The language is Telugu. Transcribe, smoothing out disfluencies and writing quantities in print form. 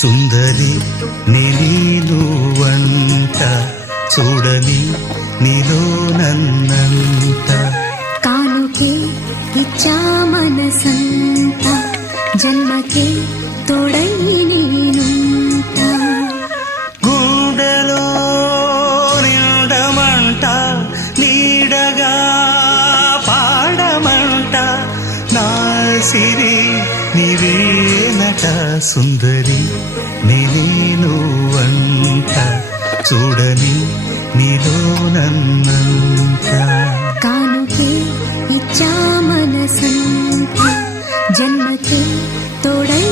సుందరి నీను వంట చూడని నీలో నన్నంత కానుకే ఇచ్చా మనసంత జన్మకే తోడై నేనుంట గుండెలో నిండమంట నీడగా పాడమంట నా సిరి నీవేనట సుందరి నేను వంట చూడని నీలో నన్నంత కానుకే ఇచ్చా మనసంత జన్మకే తోడై